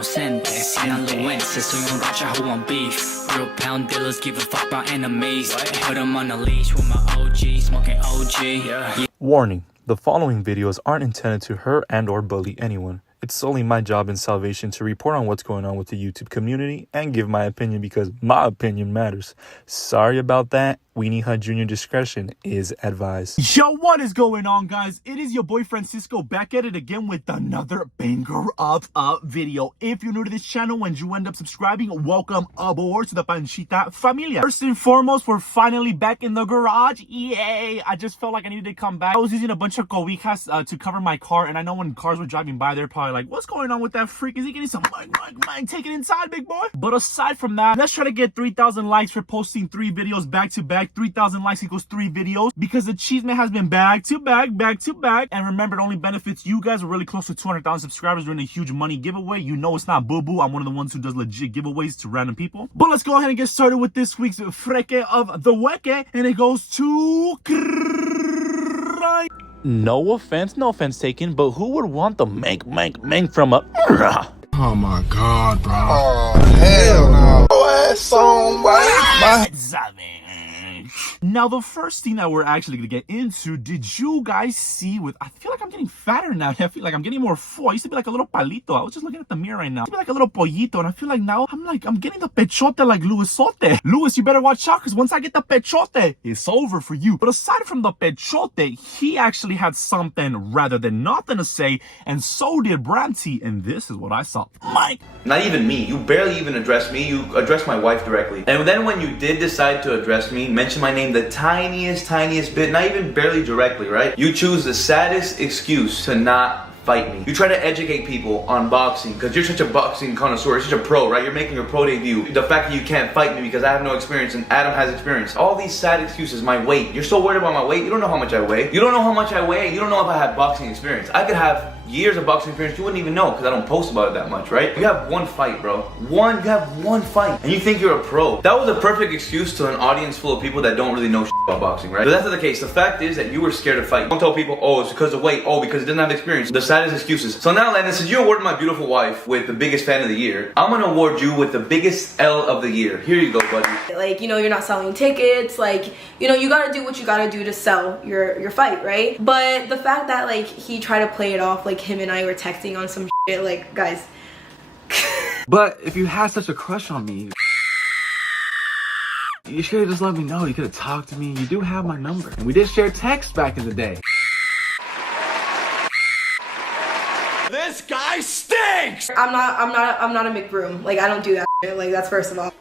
Influencer, soy un racha who want beef. Real pound dealers give a fuck about enemies. Put them on a leash with my OG, smoking OG. Yeah. Warning, the following videos aren't intended to hurt and or bully anyone. It's solely my job in salvation to report on what's going on with the YouTube community and give my opinion because my opinion matters. Sorry about that. Weenie Hut Jr. discretion is advised. Yo, what is going on, guys? It is your boy Francisco back at it again with another banger of a video. If you're new to this channel and you end up subscribing, welcome aboard to the Panchita familia. First and foremost, we're finally back in the garage. Yay! I just felt like I needed to come back. I was using a bunch of cobijas to cover my car, and I know when cars were driving by, they're probably like, what's going on with that freak? Is he getting some mine? Take it inside, big boy. But aside from that, let's try to get 3,000 likes for posting 3 videos back to back. 3,000 likes equals 3 videos because the achievement has been back to back. And remember, it only benefits you guys. We're really close to 200,000 subscribers. We're in a huge money giveaway. You know it's not boo-boo. I'm one of the ones who does legit giveaways to random people. But let's go ahead and get started with this week's freke of the weke, and it goes to... No offense taken, but who would want the mank from a... Oh my god, bro. Oh, hell no. Oh, ass on, my... Now, the first thing that we're actually going to get into, did you guys see with... I feel like I'm getting fatter now. I feel like I'm getting more full. I used to be like a little palito. I was just looking at the mirror right now. I used to be like a little pollito, and I feel like now I'm getting the pechote like Luisote. Luis, you better watch out, because once I get the pechote, it's over for you. But aside from the pechote, he actually had something rather than nothing to say, and so did Bramty, and this is what I saw. Mike! Not even me. You barely even addressed me. You addressed my wife directly. And then when you did decide to address me, mention my name the tiniest bit, not even barely directly, right? You choose the saddest excuse to not fight me. You try to educate people on boxing because you're such a boxing connoisseur, you're such a pro, right? You're making your pro debut. The fact that you can't fight me because I have no experience and Adam has experience. All these sad excuses, my weight. You're so worried about my weight. You don't know how much I weigh. You don't know how much I weigh. You don't know if I have boxing experience. I could have years of boxing experience, you wouldn't even know because I don't post about it that much, right? You have one fight, bro. You have one fight, and you think you're a pro. That was a perfect excuse to an audience full of people that don't really know about boxing, right? But that's not the case. The fact is that you were scared to fight. Don't tell people, oh, it's because of weight, oh, because it doesn't have experience. The saddest excuses. So now, Landon, since you awarded my beautiful wife with the biggest fan of the year, I'm gonna award you with the biggest L of the year. Here you go, buddy. Like, you know, you're not selling tickets, like, you know, you gotta do what you gotta do to sell your fight, right? But the fact that, like, he tried to play it off like him and I were texting on some shit, like, guys. But if you had such a crush on me, you should have just let me know. You could have talked to me. You do have my number, and we did share text back in the day. This guy stinks! I'm not a McBroom. Like, I don't do that shit. Like, that's first of all.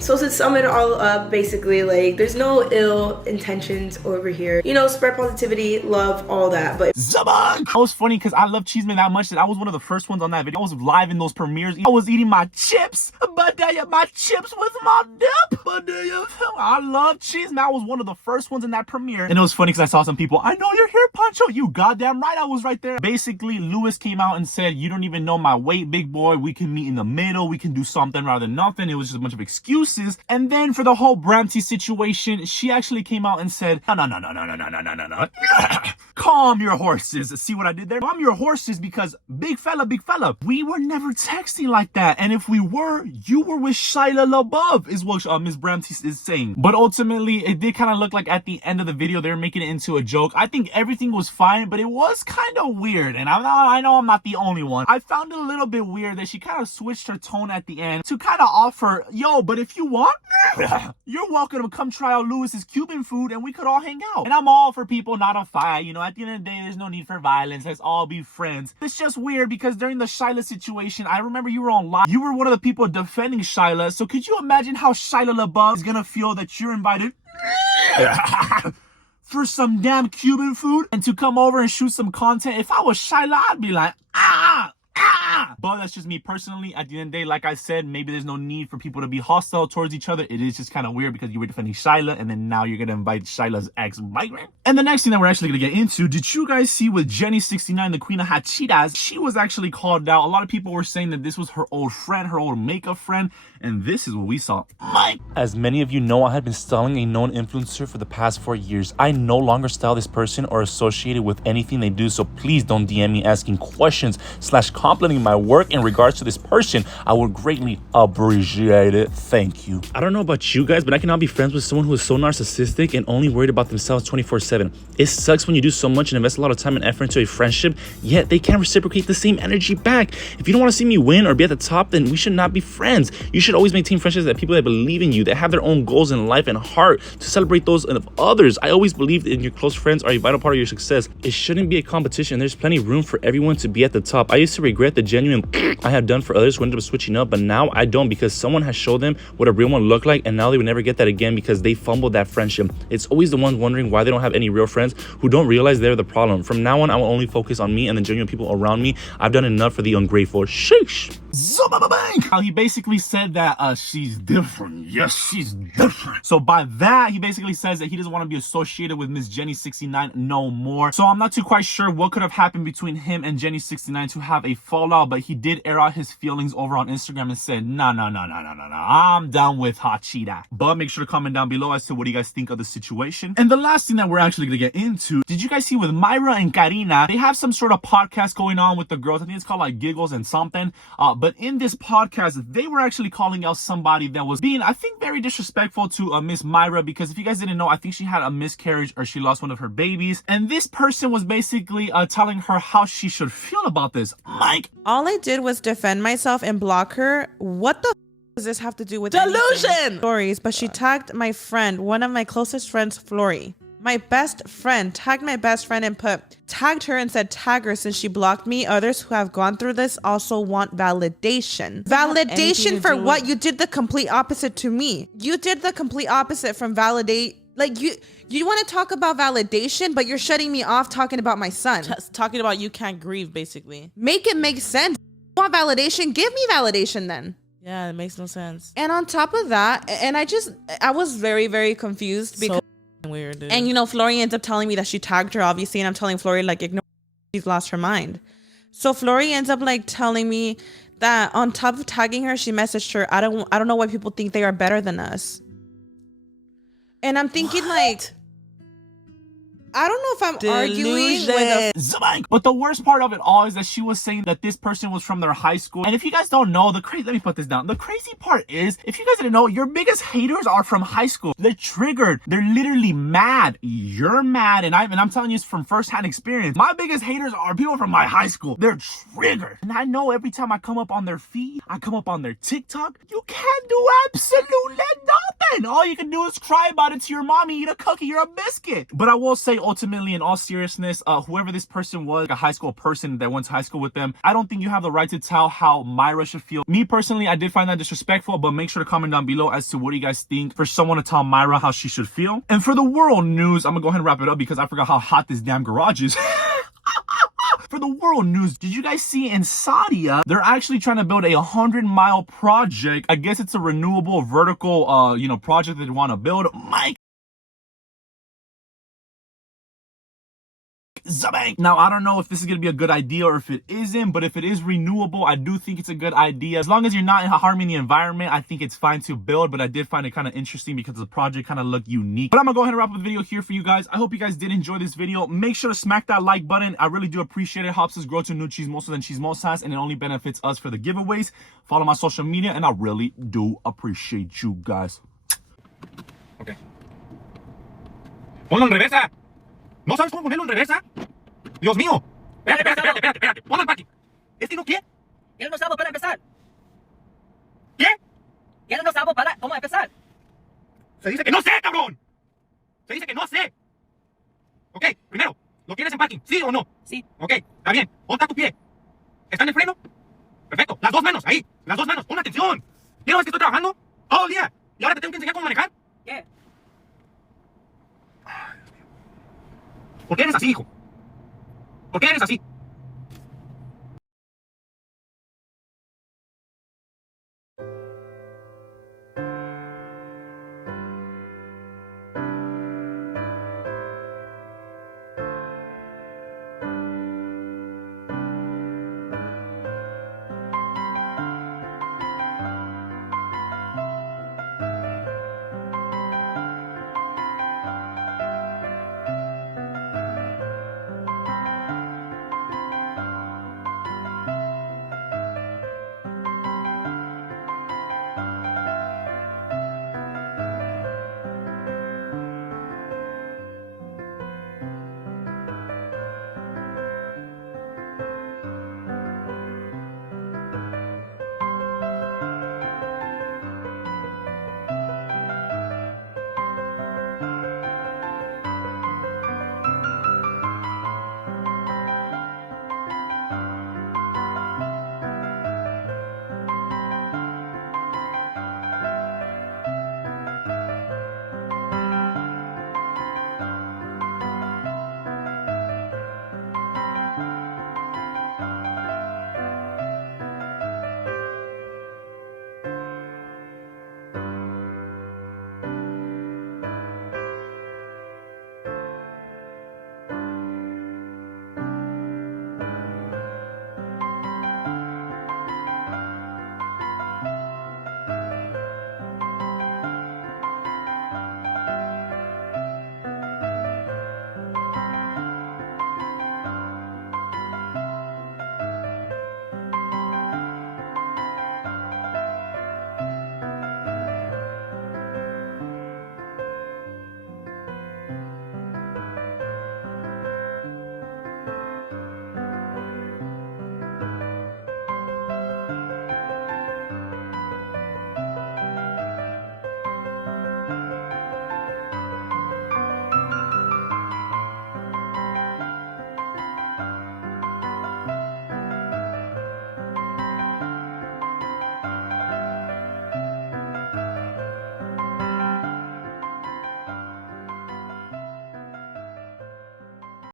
So to sum it all up, basically, like, there's no ill intentions over here. You know, spread positivity, love, all that, but... Zabang! That was funny because I love Cheeseman that much that I was one of the first ones on that video. I was live in those premieres. I was eating my chips, my chips with my dip. I love Cheeseman. I was one of the first ones in that premiere. And it was funny because I saw some people, I know you're here, Pancho. You goddamn right, I was right there. Basically, Lewis came out and said, you don't even know my weight, big boy. We can meet in the middle. We can do something rather than nothing. It was just a bunch of excuses. And then for the whole Bramty situation, she actually came out and said, no. Calm your horses. See what I did there? Calm your horses because big fella, we were never texting like that. And if we were, you were with Shia LaBeouf is what Miss Bramty is saying. But ultimately, it did kind of look like at the end of the video, they were making it into a joke. I think everything was fine, but it was kind of weird. And I know I'm not the only one. I found it a little bit weird that she kind of switched her tone at the end to kind of offer, yo, but if you want, you're welcome to come try out Lewis's Cuban food and we could all hang out. And I'm all for people not to fight. You know, at the end of the day, there's no need for violence. Let's all be friends. It's just weird because during the Shyla situation, I remember you were on live. You were one of the people defending Shyla. So could you imagine how Shia LaBeouf is going to feel that you're invited for some damn Cuban food and to come over and shoot some content? If I was Shyla, I'd be like, But that's just me personally. At the end of the day, like I said, maybe there's no need for people to be hostile towards each other. It is just kind of weird because you were defending Shyla and then now you're going to invite Shyla's ex-boyfriend. And the next thing that we're actually going to get into, did you guys see with JENNY69, the queen of Hachitas? She was actually called out. A lot of people were saying that this was her old friend, her old makeup friend. And this is what we saw. Mike. As many of you know, I had been styling a known influencer for the past 4 years. I no longer style this person or associated with anything they do, so please don't DM me asking questions / complimenting my work in regards to this person. I would greatly appreciate it. Thank you. I don't know about you guys, but I cannot be friends with someone who is so narcissistic and only worried about themselves 24/7. It sucks when you do so much and invest a lot of time and effort into a friendship, yet they can't reciprocate the same energy back. If you don't want to see me win or be at the top, then we should not be friends. You should always maintain friendships with people that believe in you, that have their own goals in life and heart to celebrate those of others. I always believed in your close friends are a vital part of your success. It shouldn't be a competition. There's plenty of room for everyone to be at the top. I used to regret the genuine I have done for others who ended up switching up, but now I don't because someone has showed them what a real one looked like, and now they would never get that again because they fumbled that friendship. It's always the ones wondering why they don't have any real friends who don't realize they're the problem. From now on, I will only focus on me and the genuine people around me. I've done enough for the ungrateful. Sheesh. He basically said that she's different. Yes, she's different. So by that, he basically says that he doesn't want to be associated with Miss JENNY69 no more. So I'm not too quite sure what could have happened between him and JENNY69 to have a fallout, but he did air out his feelings over on Instagram and said, no, I'm done with Hachita. But make sure to comment down below as to what do you guys think of the situation. And the last thing that we're actually going to get into, did you guys see with Myra and Karina, they have some sort of podcast going on with the girls. I think it's called like Giggles and something. But in this podcast, they were actually calling out somebody that was being, I think, very disrespectful to Miss Myra, because if you guys didn't know, I think she had a miscarriage or she lost one of her babies. And this person was basically telling her how she should feel about this. Mike. All I did was defend myself and block her. What the does this have to do with delusion stories? But she tagged my friend, one of my closest friends, Flory. My best friend tagged my best friend and tagged her and said tag her since she blocked me. Others who have gone through this also want validation. Validation for what? You did the complete opposite to me. You did the complete opposite from validate. Like you want to talk about validation, but you're shutting me off talking about my son. talking about you can't grieve, basically. Make it make sense. You want validation? Give me validation then. Yeah, it makes no sense. And on top of that, and I was very, very confused because weird, dude. And you know, Flory ends up telling me that she tagged her, obviously, and I'm telling Flory like ignore, she's lost her mind. So Flory ends up like telling me that on top of tagging her, she messaged her, I don't know why people think they are better than us. And I'm thinking like, I don't know if I'm arguing with a... But the worst part of it all is that she was saying that this person was from their high school. And if you guys don't know, let me put this down. The crazy part is, if you guys didn't know, your biggest haters are from high school. They're triggered. They're literally mad. You're mad. And I'm telling you this from firsthand experience. My biggest haters are people from my high school. They're triggered. And I know every time I come up on their feed, I come up on their TikTok, you can't do absolutely nothing. All you can do is cry about it to your mommy, eat a cookie or a biscuit. But I will say, ultimately, in all seriousness, whoever this person was, like a high school person that went to high school with them, I don't think you have the right to tell how Myra should feel. Me personally, I did find that disrespectful, but make sure to comment down below as to what do you guys think for someone to tell Myra how she should feel. And for the world news, I'm gonna go ahead and wrap it up because I forgot how hot this damn garage is. For the world news, did you guys see in Saudi, they're actually trying to build a 100-mile project. I guess it's a renewable vertical, project that they want to build. Mike. Zabang. Now, I don't know if this is going to be a good idea or if it isn't, but if it is renewable, I do think it's a good idea. As long as you're not harming the environment, I think it's fine to build, but I did find it kind of interesting because the project kind of looked unique. But I'm going to go ahead and wrap up the video here for you guys. I hope you guys did enjoy this video. Make sure to smack that like button. I really do appreciate it. Helps us grow to new chismosos and chismosas, and it only benefits us for the giveaways. Follow my social media, and I really do appreciate you guys. Okay. Ponlo en reversa. ¿No sabes cómo ponerlo en reversa? Dios mío. Espérate. Ponlo en parking. Es que no quiere. Él no sabe para empezar. ¿Qué? Él no sabe para cómo empezar. Se dice que no sé, cabrón. Se dice que no sé. Ok, primero, ¿lo quieres en parking? ¿Sí o no? Sí. Ok, está bien. Ponta tu pie. ¿Está en el freno? Perfecto. Las dos manos, ahí. Las dos manos. Pon atención. ¿Qué no ves que estoy trabajando todo el día? ¿Y ahora te tengo que enseñar cómo manejar? ¿Qué? ¿Por qué eres así, hijo? ¿Por qué eres así?